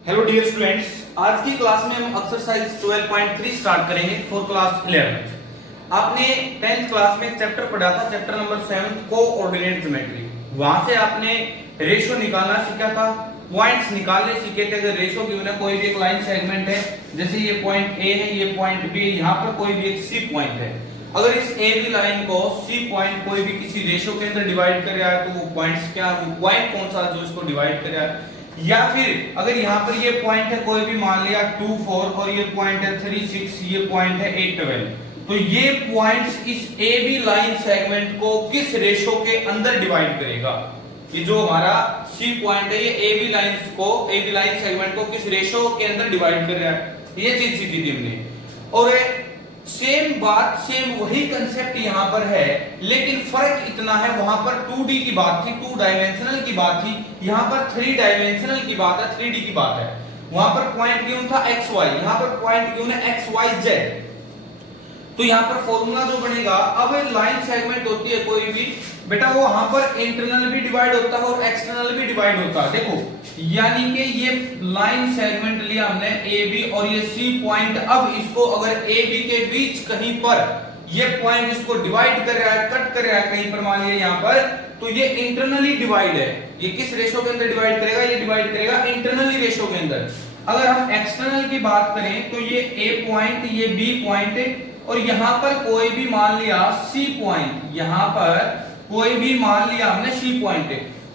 Hello dear students, आज की class में हम एक्सरसाइज 12.3 स्टार्ट करेंगे फॉर क्लास 11। आपने 10th क्लास में चैप्टर पढ़ा था, चैप्टर नंबर 7 कोऑर्डिनेट ज्योमेट्री। वहां से आपने रेशियो निकालना सीखा था, पॉइंट्स निकालने सीखे थे। अगर रेशियो गिवन है, कोई भी एक लाइन सेगमेंट है, जैसे ये पॉइंट ए है, ये पॉइंट बी है, यहाँ पर कोई भी एक सी पॉइंट है। अगर इस ए बी लाइन को सी पॉइंट कोई भी किसी रेशियो के अंदर डिवाइड कर रहा है, तो वो पॉइंट्स क्या, वो पॉइंट कौन सा जो इसको डिवाइड कर रहा है। या फिर अगर यहाँ पर ये पॉइंट है कोई भी, मान लिया 2 4 और ये पॉइंट है 3 6, ये पॉइंट है 8 12, तो ये पॉइंट्स इस ए बी लाइन सेगमेंट को किस रेशियो के अंदर डिवाइड करेगा। ये जो हमारा सी पॉइंट है, ये ए बी लाइंस को, ए बी लाइन सेगमेंट को किस रेशियो के अंदर डिवाइड कर रहा है, ये चीज सीखी थी हमने। और सेम बात, सेम वही कंसेप्ट यहां पर है, लेकिन फर्क इतना है, वहां पर 2D की बात थी, 2 डायमेंशनल की बात थी, यहां पर 3 डायमेंशनल की बात है, 3D की बात है। वहां पर पॉइंट गिवन था एक्स वाई, यहां पर पॉइंट गिवन है एक्स वाई जेड। तो यहां पर फॉर्मूला जो बनेगा, अब लाइन सेगमेंट होती है कोई भी बेटा, वो वहां पर इंटरनल भी डिवाइड होता है और एक्सटर्नल भी डिवाइड होता है। देखो, यानी कि ये लाइन सेगमेंट लिया हमने ए बी और ये सी पॉइंट, अब इसको अगर ए बी के बीच कहीं पर ये पॉइंट इसको डिवाइड कर रहा है, कट कर रहा है कहीं पर, मान लिया यहां पर, तो ये इंटरनली डिवाइड है। ये किस रेशियो के अंदर डिवाइड करेगा, ये डिवाइड करेगा इंटरनली रेशियो के अंदर। अगर हम एक्सटर्नल की बात करें तो ये ए पॉइंट, ये बी पॉइंट, और यहां पर कोई भी मान लिया सी पॉइंट, यहां पर कोई भी मान लिया हमने सी पॉइंट,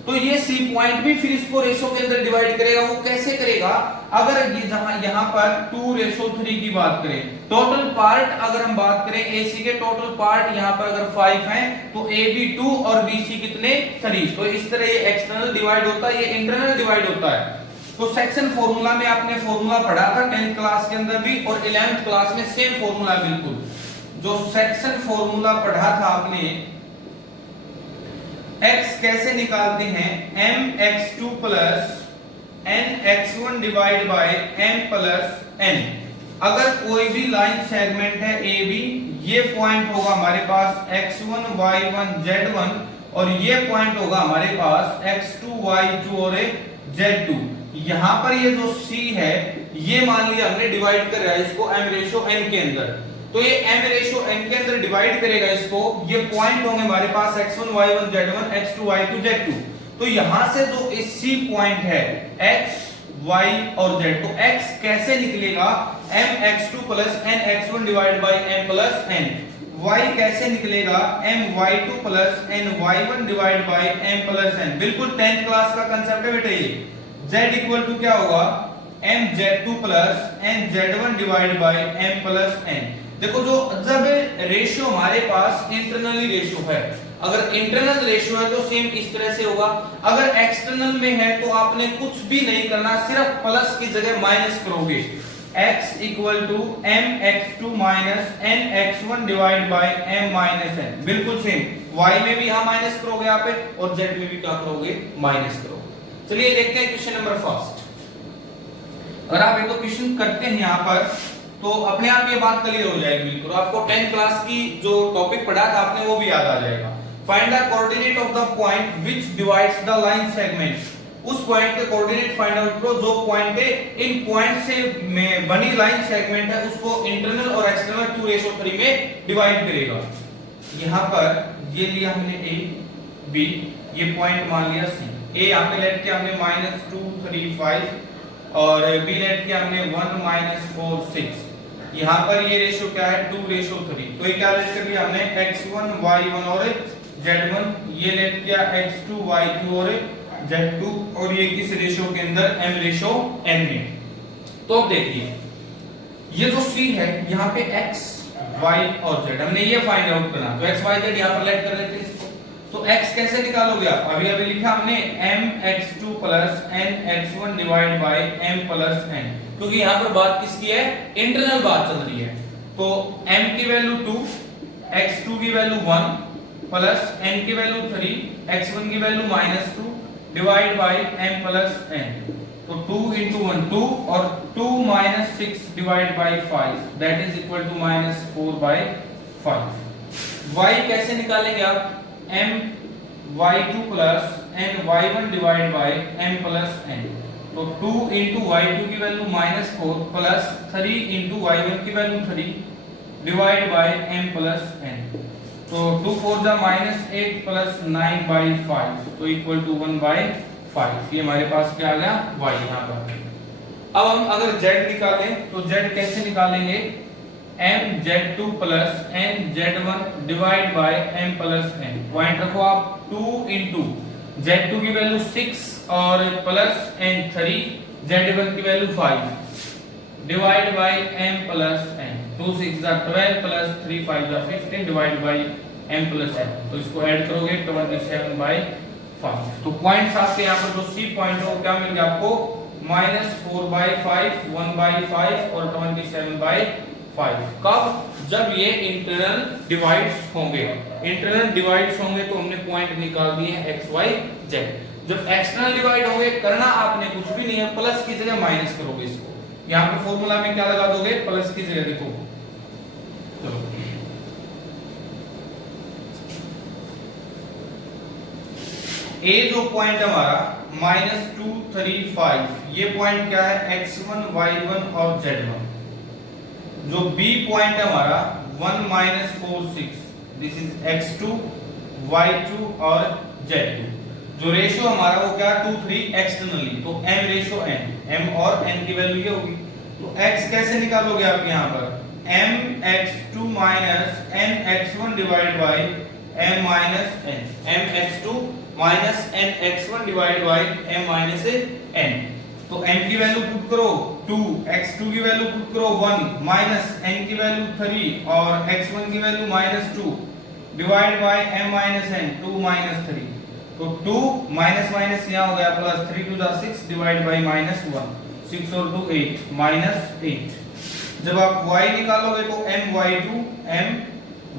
तो ये सी पॉइंट भी फिर इसको रेशो के अंदर डिवाइड करेगा। वो कैसे करेगा, अगर ये जहां यहां पर 2:3 की बात करें, टोटल पार्ट अगर हम बात करें एसी के, टोटल पार्ट यहां पर अगर 5 हैं, तो ए बी 2 और बी सी कितने 3। तो इस तरह ये एक्सटर्नल डिवाइड होता है, ये इंटरनल डिवाइड होता है। तो सेक्शन फॉर्मूला में आपने फॉर्मूला पढ़ा था 10th क्लास के अंदर भी, और 11th क्लास में सेम फॉर्मूला बिल्कुल जो सेक्शन फॉर्मूला पढ़ा था आपने। x कैसे निकालते हैं, mx2 plus nx1 divide by m plus n। अगर कोई भी लाइन सेगमेंट है ए बी, ये पॉइंट होगा हमारे पास x1 y1 z1, और ये पॉइंट होगा हमारे पास x2 y2 और z2। यहां पर ये जो c है, ये मान लिया हमने डिवाइड कर रहा है इसको m रेशियो n के अंदर, तो ये m रेशियो n के अंदर डिवाइड करेगा इसको। ये पॉइंट होंगे हमारे पास x1 y1 z1, x2 y2 z2। तो यहां से जो इस c पॉइंट है x y और z, तो x कैसे निकलेगा, mx2 plus nx1 divide by m plus n। y कैसे निकलेगा, my2 plus ny1 divide by m plus n। बिल्कुल 10th क्लास का कंसेप्ट है बेटा ये। z इक्वल टू क्या होगा, mz2 plus nz1 divide by m plus n। देखो, जो जब रेशियो हमारे पास इंटरनली रेशियो है, अगर इंटरनल रेशियो है तो सेम इस तरह से होगा। अगर एक्सटर्नल में है तो आपने कुछ भी नहीं करना, सिर्फ प्लस की जगह माइनस करोगे। x equal to mx2 minus nx1 divide by m minus n। बिल्कुल सेम y में भी यहां माइनस करोगे आप, और z में भी क्या करोगे, माइनस करोगे। चलिए देखते हैं क्वेश्चन नंबर फर्स्ट। अगर आप एक क्वेश्चन करते हैं यहां पर, तो अपने आप ये बात क्लियर हो जाएगी बिल्कुल। आपको 10th क्लास की जो टॉपिक पढ़ा था आपने, वो भी याद आ जाएगा। Find the coordinate of the point which divides the line segment. उस पॉइंट के कोऑर्डिनेट फाइंड आउट करो जो पॉइंट है, इन पॉइंट से में बनी लाइन सेगमेंट है, उसको इंटरनल और एक्सटर्नल 2:3 में डिवाइड करेगा। यहां पर ये लिया हमने ए बी, ये पॉइंट मान लिया सी। ए यहां पे लेट किया हमने -2 3 5, और बी लेट किया हमने 1 4 6। यहां पर ये रेशियो क्या है, 2:3। तो ये क्या लेट कर लिया हमने, x1 y1 और z1, ये लेट किया x2 y2 और z2, और ये किस रेशियो के अंदर, m रेशियो n में। तो अब देखिए, ये जो c है, यहां पे x y और z हमने ये फाइंड आउट करना, तो x y z यहां पर लेट कर लेते हैं इसको। तो x कैसे निकालोगे आप, अभी अभी लिखा हमने mx2 plus nx1 divide by m plus n, क्योंकि यहां पर बात किसकी है, इंटरनल बात चल रही है। तो m की वैल्यू 2, x2 की वैल्यू 1 प्लस n की वैल्यू 3, x1 की value -2 divide by m plus n। तो 2 into 1 2, और 2 - 6 divide by 5, that is equal to -4 by 5। y कैसे निकालेंगे आप, m y2 plus n y1 divide by m plus n। तो 2 into y2 की value -4 plus 3 into y1 की value 3 divide by m plus n। तो 2 4 जा -8 plus 9 by 5 तो equal to 1/5। ये हमारे पास क्या आ गया y यहाँ पर। अब हम अगर z निकालें तो z कैसे निकालेंगे, mz2 plus nz1 divide by m plus n। Point रखो आप 2 इंटू z2 की वैल्यू 6 और प्लस n 3, z1 की value 5 divide by m plus n। 2 6 जा 12 प्लस 3 5 जा 15 divide by m plus n। तो इसको ऐड करोगे 27/5। तो पॉइंट्स आपके यहाँ पर जो C पॉइंट हो क्या मिल गया आपको -4/5, 1/5 और 27/5। कब, जब ये इंटरनल डिवाइड्स होंगे। इंटरनल डिवाइड्स होंगे तो हमने पॉइंट निकाल दिए x y z। जब एक्सटर्नल डिवाइड होंगे करना आपने कुछ भी नहीं है, प्लस की जगह माइनस करोगे इसको। यहाँ पे फॉर्मूला में क्या लगा दोगे, प्लस की जगह देखो। चलो ए जो पॉइंट हमारा -2 3 5, ये पॉइंट क्या है x1 y1 और z1। जो बी पॉइंट है हमारा 1 4 6, दिस इज x2 y2 और z2। जो रेशियो हमारा वो क्या 2 3 एक्सटर्नली, तो m रेशियो n, m और n की वैल्यू ये होगी। तो x कैसे निकालोगे आप यहाँ पर, mx2 minus nx1 divide by m minus n, mx2 minus nx1 divide by m minus n। तो m की वैल्यू पुट करो 2, x2 की वैल्यू पुट करो 1, माइनस n की वैल्यू 3 और x1 की value -2 divide by m minus n, 2 minus 3। तो 2 minus minus यहाँ हो गया प्लस, 3 2 जा 6 डिवाइड बाय -1, 6 और 2 8 -8। जब आप y निकालोगे तो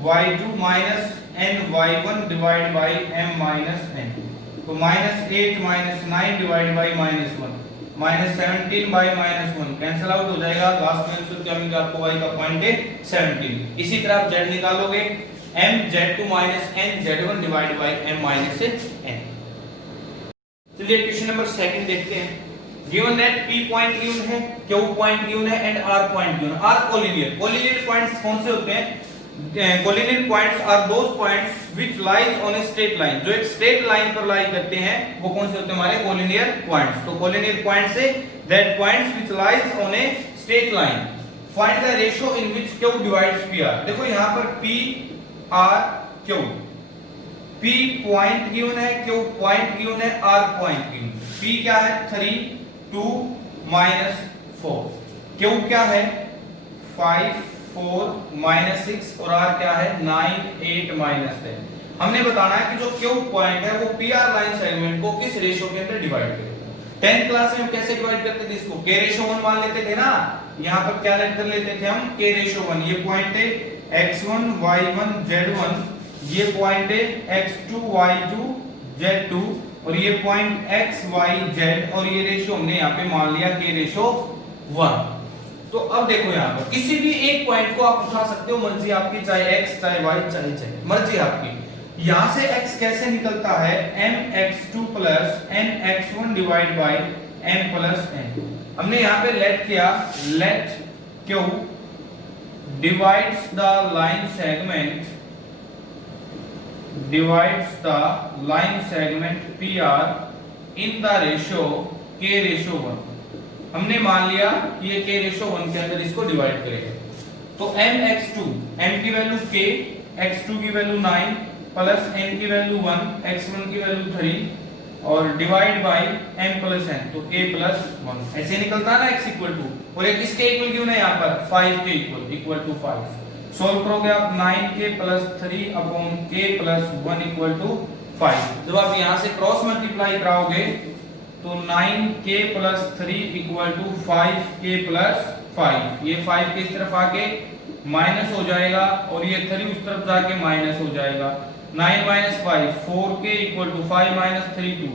my2 minus ny1 divide by m minus n। तो -8 -9 डिवाइड बाय -1, -17/-1 कैंसिल आउट हो जाएगा। लास्ट में आंसर क्या मिलेगा आपको, y का पॉइंट है 17। इसी तरह आप z निकालोगे mz2 nz1 divide by m n। चलिए क्वेश्चन नंबर 2 देखते हैं। Given that p point given है, q पॉइंट गिवन है and r point given. r collinear, collinear points कौन से होते हैं, collinear points are those points which lies on a straight line. जो एक स्ट्रेट लाइन पर लाई करते हैं वो कौन से होते हैं हमारे कोलिनियर पॉइंट्स। तो collinear points say that points which lies on a straight line. Find the ratio in which q divides p r। देखो यहां पर p r q, p point given है, q पॉइंट गिवन है, r point given. p क्या है 3 2 -4, q क्या है 5 4 -6 और r क्या है 9 8 -10। हमने बताना है कि जो q पॉइंट है वो pr लाइन सेगमेंट को किस रेशियो के अंदर डिवाइड करेगा। 10th क्लास में हम कैसे डिवाइड करते थे इसको, k रेशियो 1 मान लेते थे ना। यहां पर क्या लेकर लेते थे हम k रेशियो 1। ये पॉइंट है x1 y1 z1, ये पॉइंट है x2 y2 z2 और ये पॉइंट x y z और ये रेशियो हमने यहाँ पे मान लिया k रेशियो 1। तो अब देखो यहाँ पर किसी भी एक पॉइंट को आप उठा सकते हो, मर्जी आपकी, चाहे x चाहे y चाहे z, मर्जी आपकी। यहां से x कैसे निकलता है mx2 plus nx1 divide by m plus n। हमने यहाँ पे लेट किया, late q divides the line segment PR in the ratio k ratio 1। हमने मान लिया कि ये k रेशियो 1 के अंदर इसको डिवाइड करेगा। तो mx2, m की वैल्यू k, x2 की वैल्यू 9 प्लस n की वैल्यू 1, x1 की वैल्यू 3 और divide by m plus n, तो k प्लस 1। ऐसे निकलता है ना x इक्वल टू, और एक इसके इक्वल क्यों है यहाँ पर 5 के इक्वल टू 5। सॉल्व करोगे आप 9k plus 3 upon k plus 1 equal to 5। जब आप यहाँ से क्रॉस मल्टीप्लाई कराओगे तो 9k plus 3 equal to 5k plus 5। ये 5 के इस तरफ आके माइनस हो जाएगा और ये 3 उस तरफ जाके माइनस हो जाएगा। 9 minus 5 4k equal to 5 minus 3 2,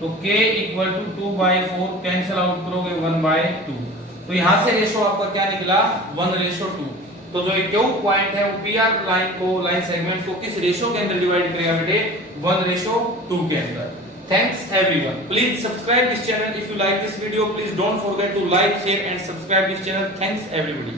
तो k equal to 2/4 cancel out करोगे 1/2। तो यहाँ से रेशियो आपका क्या निकला 1:2। तो जो क्यू पॉइंट है वो पीआर लाइन को, लाइन सेगमेंट को किस रेशियो के अंदर डिवाइड करेगा बेटे 1:2 के अंदर। Thanks everyone. Please subscribe this channel if you like this video. Please don't forget to like, share and subscribe this channel. Thanks everybody.